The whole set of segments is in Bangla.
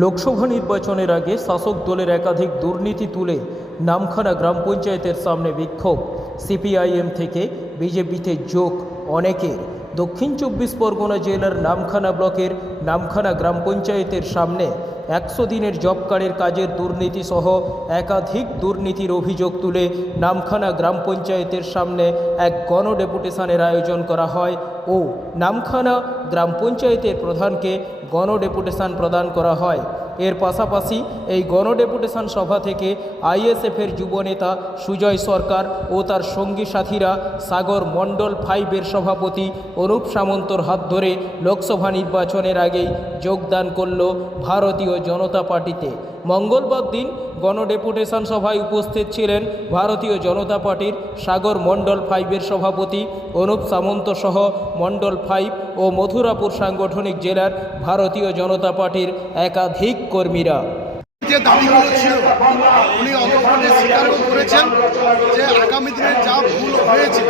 লোকসভা নির্বাচনের আগে শাসক দলের একাধিক দুর্নীতি তুলে নামখানা গ্রাম পঞ্চায়েতের সামনে বিক্ষোভ। সিপিআইএম থেকে বিজেপিতে যোগ অনেকের। দক্ষিণ ২৪ পরগনা জেলার নামখানা ব্লকের নামখানা গ্রাম পঞ্চায়েতের সামনে ১০০ দিনের জব কার্ডের কাজের দুর্নীতি সহ একাধিক দুর্নীতির অভিযোগ তুলে নামখানা গ্রাম পঞ্চায়েতের সামনে এক গণডেপুটেশনের আয়োজন করা হয় ও নামখানা গ্রাম পঞ্চায়েতের প্রধানকে গণডেপুটেশন প্রদান করা হয়। এর পাশাপাশি এই গণডেপুটেশন সভা থেকে আইএসএফের যুবনেতা সুজয় সরকার ও তার সঙ্গী সাথীরা সাগর মণ্ডল 5-এর সভাপতি অনুপ সামন্তর হাত ধরে লোকসভা নির্বাচনের আগেই যোগদান করল ভারতীয় জনতা পার্টিতে। মঙ্গলবার দিন গণডেপুটেশন সভায় উপস্থিত ছিলেন ভারতীয় জনতা পার্টির সাগর মণ্ডল 5-এর সভাপতি অনুপ সামন্ত সহ মণ্ডল 5 ও মথুরাপুর সাংগঠনিক জেলার ভারতীয় জনতা পার্টির একাধিক কর্মীরা। যে দাবিগুলো ছিল উনি অকপটে স্বীকার করেছেন যে আগামী দিনে যা ভুল হয়েছে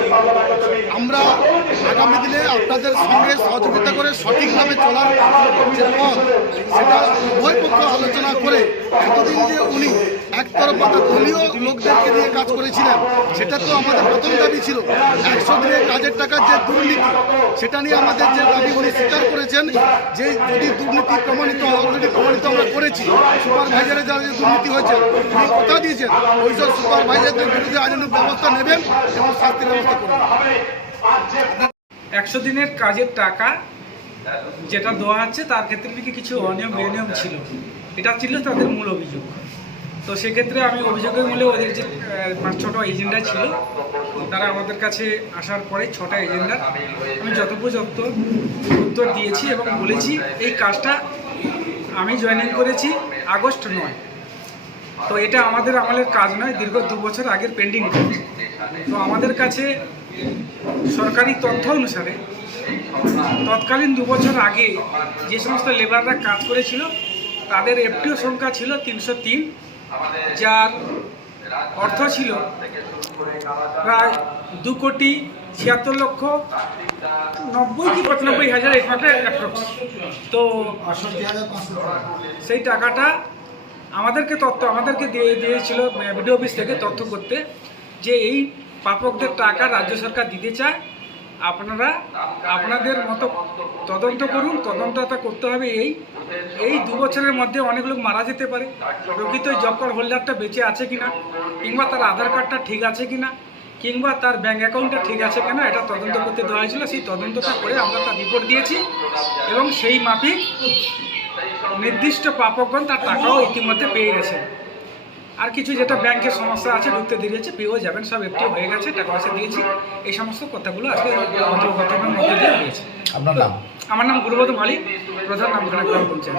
আমরা আগামী দিনে আপনাদের সঙ্গে সহযোগিতা করে সঠিকভাবে চলার যে পথ সেটা উভয় পক্ষ আলোচনা করে এতদিন যে উনি একতরফা দলীয় লোকদেরকে নিয়ে কাজ করেছিলেন সেটা তো আমাদের প্রথম দাবি ছিল। ১০০ দিনের কাজের টাকার যে দুর্নীতি সেটা নিয়ে আমাদের যে দাবি উনি স্বীকার করেছেন যে যদি দুর্নীতি প্রমাণিত হয়, অলরেডি প্রমাণিত আমরা করেছি। সুপারভাইজারে যারা যে দুর্নীতি হয়েছে উনি কথা দিয়েছেন ওই সব সুপারভাইজারদের বিরুদ্ধে আইনানুগ ব্যবস্থা নেবেন এবং শাস্তির ব্যবস্থা করবেন। ১০০ দিনের কাজের টাকা যেটা দেওয়া হচ্ছে তার ক্ষেত্রে নাকি কিছু অনিয়ম বেনিয়ম ছিল, এটা ছিল তাদের মূল অভিযোগ। তো সেক্ষেত্রে আমি অভিযোগের মূলে ওদের যে ৫-৬টা এজেন্ডা ছিল তারা আমাদের কাছে আসার পরে 6টা এজেন্ডা আমি যথোপযুক্ত উত্তর দিয়েছি এবং বলেছি এই কাজটা আমি জয়েনিং করেছি আগস্ট 9। তো এটা আমাদের আমলের কাজ নয়, দীর্ঘ 2 বছর আগের পেন্ডিং কাজ। তো আমাদের কাছে সরকারি তথ্য অনুসারে তৎকালীন 2 বছর আগে যে সমস্ত লেবাররা কাজ করেছিল তাদের এফটিও সংখ্যা ছিল 303, যার অর্থ ছিল প্রায় 2,76,90,000 কি 95,000 একটা অ্যাপ্রক্স। তো সেই টাকাটা আমাদেরকে দিয়েছিল বিডিও অফিস থেকে তথ্য করতে যে এই প্রাপকদের টাকা রাজ্য সরকার দিতে চায়, আপনারা আপনাদের মতো তদন্ত করুন। তদন্তটা করতে হবে এই 2 বছরের মধ্যে অনেক লোক মারা যেতে পারে, প্রকৃত জব কার্ড হোল্ডারটা বেঁচে আছে কিনা, কিংবা তার আধার কার্ডটা ঠিক আছে কিনা, কিংবা তার ব্যাঙ্ক অ্যাকাউন্টটা ঠিক আছে কিনা, এটা তদন্ত করতে দেওয়া হয়েছিল। সেই তদন্তটা করে আমরা তার রিপোর্ট দিয়েছি এবং সেই মাফিক নির্দিষ্ট প্রাপকগণ তার টাকাও ইতিমধ্যে পেয়ে গেছে। আর কিছু যেটা ব্যাংকের সমস্যা আছে ঢুকতে দেরি আছে, পেয়েও যাবেন, সব এফটিও হয়ে গেছে, টাকা পয়সা দিয়েছি। এই সমস্ত কথাগুলো আজকে কথোপকথনের মধ্যে দিয়ে হয়েছে। আপনার নাম? আমার নাম গুরুবধ মালিক, প্রধান নামখানা গ্রাম পঞ্চায়েত।